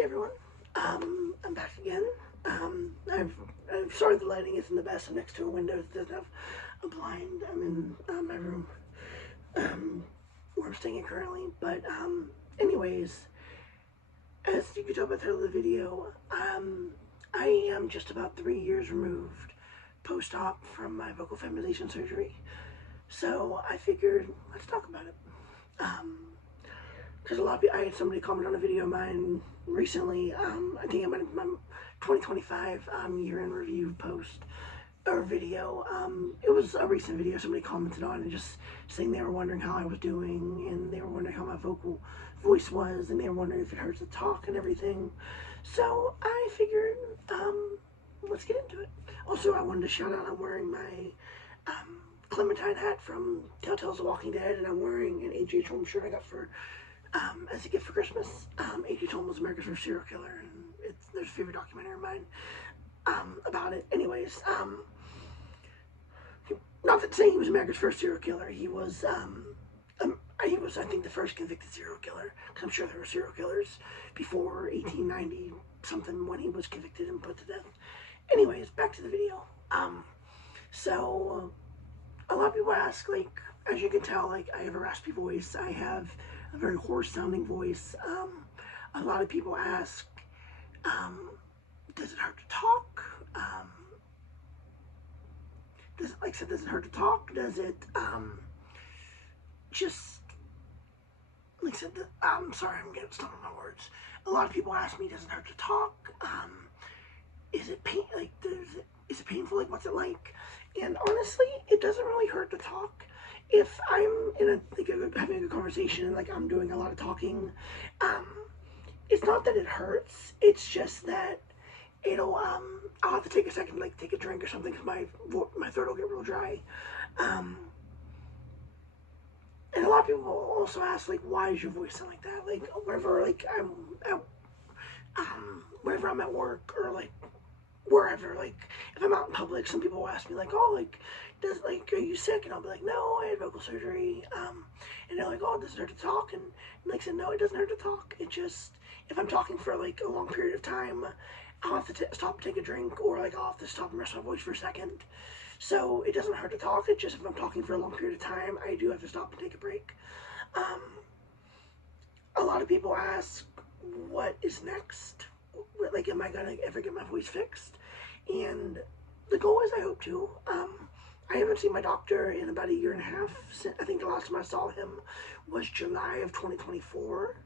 Hi everyone. I'm back again. I'm sorry the lighting isn't the best. I'm next to a window that doesn't have a blind. I'm in my room where I'm staying currently. But anyways, as you can tell by the title of the video, I am just about 3 years removed post-op from my vocal feminization surgery. So I figured let's talk about it. Because I had somebody comment on a video of mine recently. I think I'm in my 2025 year in review post or video. It was a recent video somebody commented on and just saying they were wondering how I was doing, and they were wondering how my vocal voice was, and they were wondering if it hurts to talk and everything. So I figured, let's get into it. Also, I wanted to shout out, I'm wearing my Clementine hat from Telltale's The Walking Dead, and I'm wearing an H.H. Holmes shirt I got for as a gift for Christmas. H.H. Holmes was America's First Serial Killer, and there's a favorite documentary of mine about it. Anyways, not that saying he was America's first serial killer. He was, I think, the first convicted serial killer, because I'm sure there were serial killers before 1890 something when he was convicted and put to death. Anyways, back to the video. So a lot of people ask, like, as you can tell, like, I have a raspy voice. I have a very hoarse sounding voice. A lot of people ask, does it hurt to talk? Does it hurt to talk? Does it, just, like I said, I'm sorry, I'm getting stuck on my words. A lot of people ask me, does it hurt to talk? Is it is it painful? Like, what's it like? And honestly, it doesn't really hurt to talk. If I'm in having a good conversation and like I'm doing a lot of talking, it's not that it hurts. It's just that it'll I'll have to take a second, like take a drink or something, because my throat will get real dry. And a lot of people also ask, like, why is your voice sound like that? Like, whenever whenever I'm at work or like wherever, like if I'm out in public, some people will ask me, like, oh, like, are you sick? And I'll be like, no, I had vocal surgery. And they're like, oh, does it hurt to talk? And like I said, no, it doesn't hurt to talk. It just, if I'm talking for like a long period of time, I'll have to stop and take a drink, or like I'll have to stop and rest my voice for a second. So it doesn't hurt to talk. It's just if I'm talking for a long period of time, I do have to stop and take a break. A lot of people ask, what is next? Like, am I gonna ever get my voice fixed? And the goal is, I hope to. I haven't seen my doctor in about 1.5 years. I think the last time I saw him was July of 2024.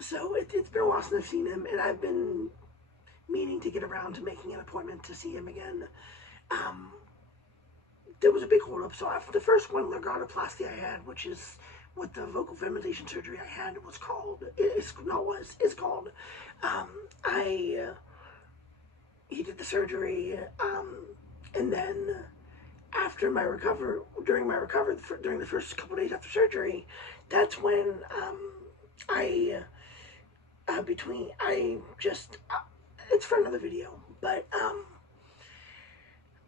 So it's been a while since I've seen him, and I've been meaning to get around to making an appointment to see him again. There was a big holdup. So after the first one, legato-plasty I had, which is what the vocal feminization surgery I had was called. Is called. He did the surgery, and then after my recovery, during the first couple days after surgery, that's when it's for another video, but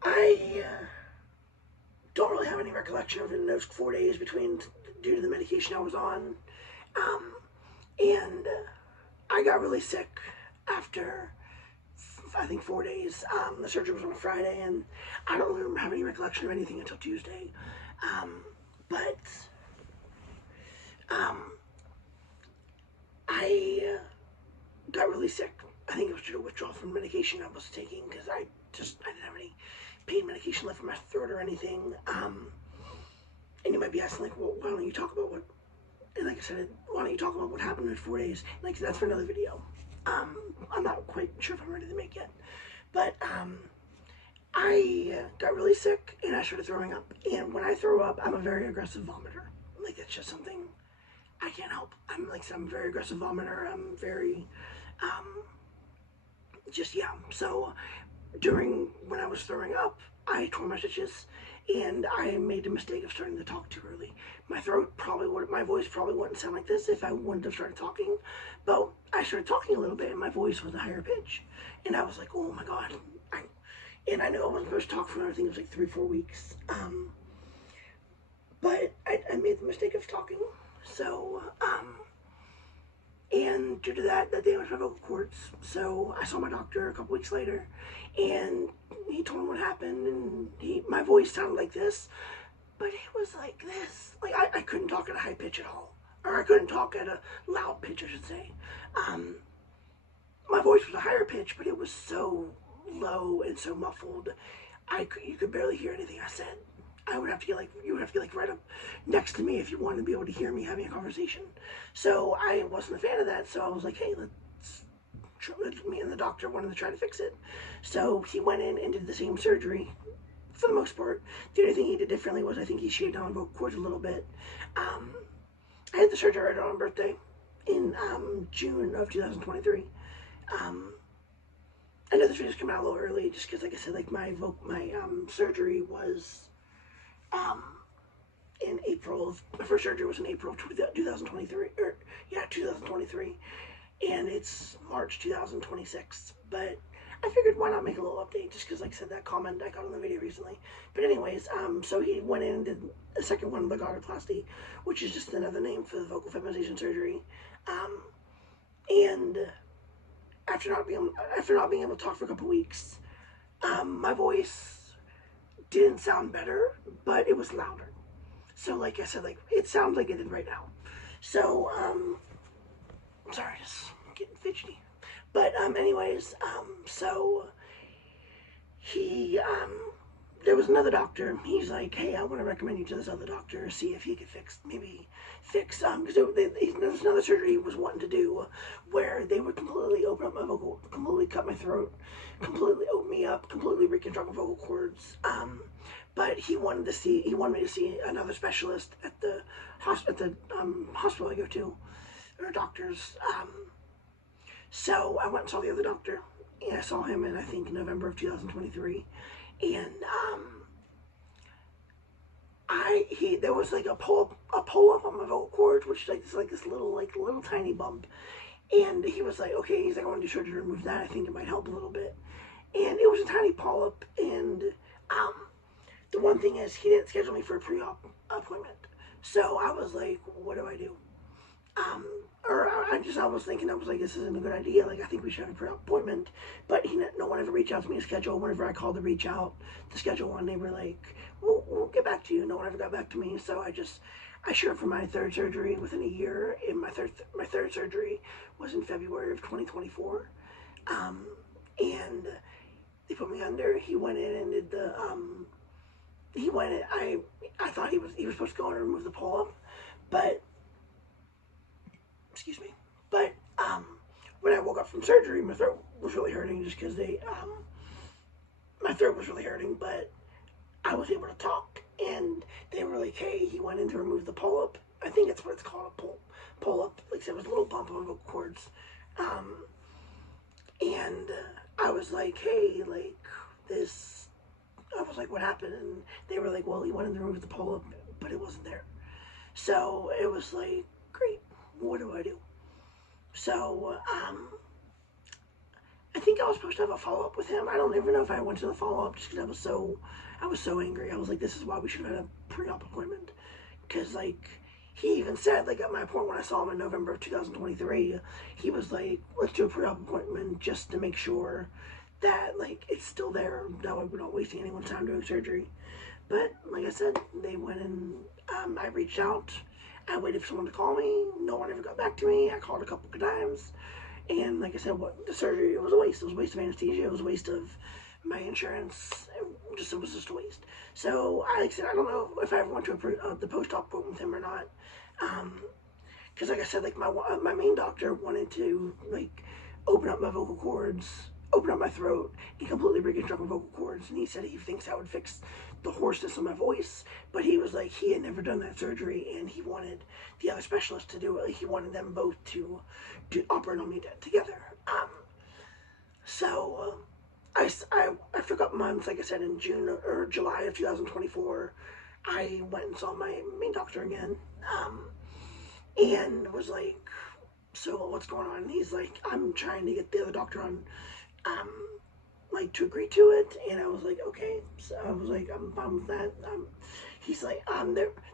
I don't really have any recollection of it in those 4 days due to the medication I was on, and I got really sick after, I think, 4 days. The surgery was on a Friday, and I don't really have any recollection of anything until Tuesday. But I got really sick. I think it was due to withdrawal from medication I was taking, because I didn't have any pain medication left in my throat or anything. And you might be asking, like, well, why don't you talk about what, and like I said, why don't you talk about what happened in 4 days? Like, that's for another video. I'm not quite sure if I'm ready to make yet. But I got really sick, and I started throwing up. And when I throw up, I'm a very aggressive vomiter. Like, that's just something I can't help. I'm a very aggressive vomiter. I'm very, yeah. So when I was throwing up, I tore my stitches, and I made the mistake of starting to talk too early. My voice probably wouldn't sound like this if I wouldn't have started talking, but I started talking a little bit, and my voice was a higher pitch, and I was like, oh my god. And I knew I wasn't supposed to talk for another thing. It was like 3-4 weeks, but I made the mistake of talking, so, and due to that damaged my vocal cords. So I saw my doctor a couple weeks later, and he told me what happened, and my voice sounded like this, but it was like this. Like, I couldn't talk at a high pitch at all, or I couldn't talk at a loud pitch, I should say. My voice was a higher pitch, but it was so low and so muffled, you could barely hear anything I said. You would have to get like right up next to me if you wanted to be able to hear me having a conversation. So I wasn't a fan of that. So I was like, hey, me and the doctor wanted to try to fix it. So he went in and did the same surgery for the most part. The only thing he did differently was I think he shaved down my vocal cords a little bit. I had the surgery right on my birthday in June of 2023. I know this video's coming out a little early just because, like I said, like my surgery was in April. My first surgery was in April of 2023, 2023, and it's March 2026. But I figured why not make a little update just because, like I said, that comment I got on the video recently. But anyways, so he went in and did a second one, logoplasty, which is just another name for the vocal feminization surgery, and after not being able to talk for a couple weeks, my voice didn't sound better, but it was louder. So like I said, like it sounds like it did right now. So sorry, just getting fidgety. But anyways, so he there was another doctor. He's like, hey, I want to recommend you to this other doctor, see if he could fix because there's another surgery he was wanting to do where they would completely open up my vocal, completely cut my throat, completely open me up, completely reconstruct my vocal cords. But he wanted me to see another specialist at the hospital I go to, or doctors. So I went and saw the other doctor, and I saw him in I think November of 2023, and there was like a pull up on my vocal cords, which is like this little tiny bump, and he was like, okay, he's like, I want to do surgery to remove that. I think it might help a little bit, and it was a tiny polyp, and the one thing is he didn't schedule me for a pre-op appointment, so I was like, what do I do? I was thinking, I was like, this isn't a good idea. Like, I think we should have a pre-op appointment. But no one ever reached out to me to schedule. Whenever I called to reach out to schedule one, they were like, we'll get back to you. No one ever got back to me. So I showed for my third surgery within a year. And my third surgery was in February of 2024. And they put me under. He went in and did the, I thought he was supposed to go in and remove the polyp, but excuse me. But when I woke up from surgery, my throat was really hurting just because my throat was really hurting, but I was able to talk, and they were like, hey, he went in to remove the polyp. I think that's what it's called, a polyp. Like I said, it was a little bump on vocal cords. And I was like, hey, like this, I was like, what happened? And they were like, well, he went in to remove the polyp, but it wasn't there. So it was like, great, what do I do? So, I think I was supposed to have a follow-up with him. I don't even know if I went to the follow-up just because I was so angry. I was like, this is why we should have had a pre-op appointment. Because, like, he even said, like, at my appointment when I saw him in November of 2023, he was like, let's do a pre-op appointment just to make sure that, like, it's still there. That way we're not wasting anyone's time doing surgery. But, like I said, they went and, I reached out. I waited for someone to call me. No one ever got back to me. I called a couple of times. And like I said, the surgery, it was a waste. It was a waste of anesthesia. It was a waste of my insurance. It was just a waste. So, like I said, I don't know if I ever went to the post-op appointment with him or not. Because like I said, like my main doctor wanted to, like, open up my vocal cords, open up my throat, and completely reconstruct my vocal cords. And he said he thinks that would fix the hoarseness of my voice, but he was like, he had never done that surgery, and he wanted the other specialist to do it. He wanted them both to operate on me together. So after a couple months, like I said, in June or July of 2024, I went and saw my main doctor again, and was like, so what's going on? And he's like, I'm trying to get the other doctor on, like, to agree to it. And I was like, okay. So I was like, I'm fine with that. He's like,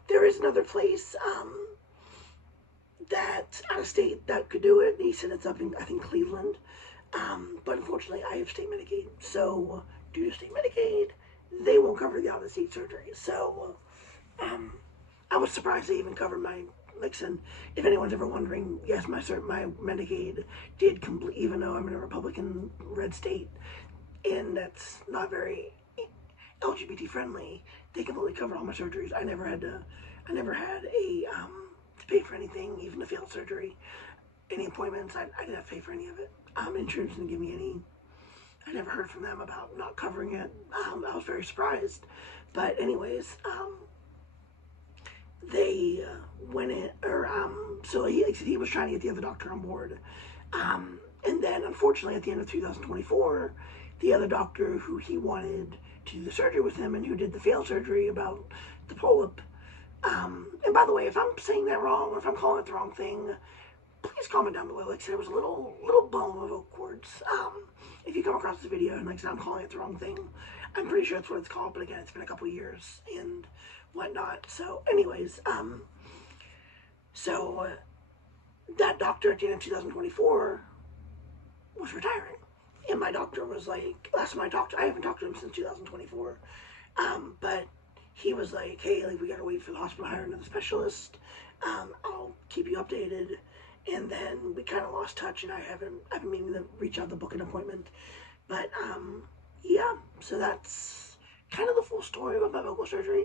there is another place that out of state that could do it. He said it's up in, I think, Cleveland. But unfortunately, I have state Medicaid. So, due to state Medicaid, they won't cover the out of state surgery. So, I was surprised they even covered my, like I said, if anyone's ever wondering, yes, my Medicaid did complete, even though I'm in a Republican red state, and that's not very LGBT friendly, they completely covered all my surgeries. I never had a, to pay for anything, even the failed surgery, any appointments, I didn't have to pay for any of it. Insurance didn't give me any. I never heard from them about not covering it. I was very surprised. But anyways, they went in, or so he was trying to get the other doctor on board, and then unfortunately at the end of 2024, the other doctor who he wanted to do the surgery with him and who did the failed surgery about the polyp, and by the way, if I'm saying that wrong or if I'm calling it the wrong thing, please comment down below. Like I said, it was a little bone of vocal cords. If you come across this video and like I said, I'm calling it the wrong thing, I'm pretty sure that's what it's called, but again, it's been a couple years and whatnot. So anyways, that doctor at the end of 2024 was retiring. And my doctor was like, last time I talked, I haven't talked to him since 2024, but he was like, hey, like, we gotta wait for the hospital to hire another specialist. I'll keep you updated. And then we kind of lost touch, and I've been meaning to reach out to book an appointment. But, yeah, so that's kind of the full story about my vocal surgery.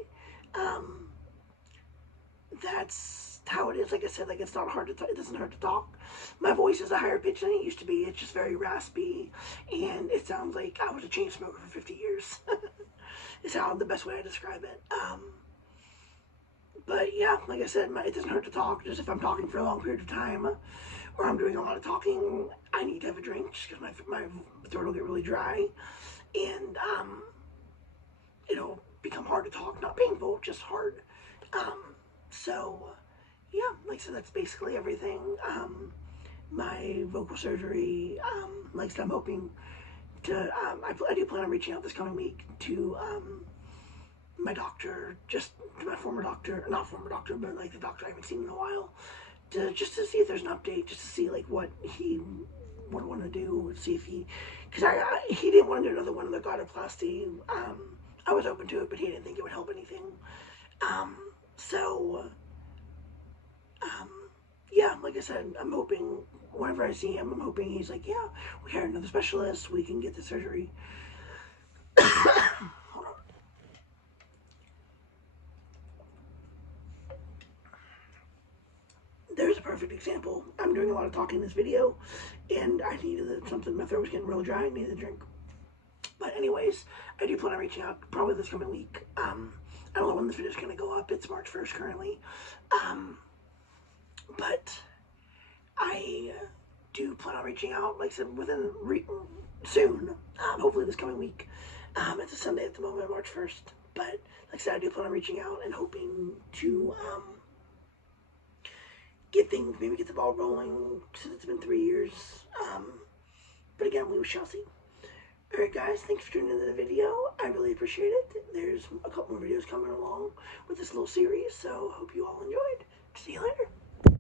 That's how it is. Like I said, like, it's not hard to talk. It doesn't hurt to talk. My voice is a higher pitch than it used to be. It's just very raspy, and it sounds like I was a chain smoker for 50 years. Is how the best way I describe it. But yeah, like I said, it doesn't hurt to talk. Just if I'm talking for a long period of time, or I'm doing a lot of talking, I need to have a drink just because my throat will get really dry, and it'll become hard to talk. Not painful, just hard. So yeah, like I said, that's basically everything. My vocal surgery, like I said, I'm hoping to, I do plan on reaching out this coming week to my doctor, just to my former doctor, not former doctor, but like the doctor I haven't seen in a while, just to see if there's an update, just to see like what he would want to do, see if because he didn't want to do another one of the gynecoloplasty. I was open to it, but he didn't think it would help anything. Yeah, like I said, I'm hoping whenever I see him, I'm hoping he's like, yeah, we hired another specialist, we can get the surgery. Hold on. There's a perfect example. I'm doing a lot of talking in this video, and I needed something. My throat was getting real dry. I needed a drink. But anyways, I do plan on reaching out probably this coming week. I don't know when this video is going to go up. It's March 1st currently. But I do plan on reaching out, like I said, soon. Hopefully this coming week. It's a Sunday at the moment, March 1st. But like I said, I do plan on reaching out and hoping to maybe get the ball rolling since it's been 3 years. But again, we shall see. Alright guys, thanks for tuning into the video. I really appreciate it. There's a couple more videos coming along with this little series, so hope you all enjoyed. See you later.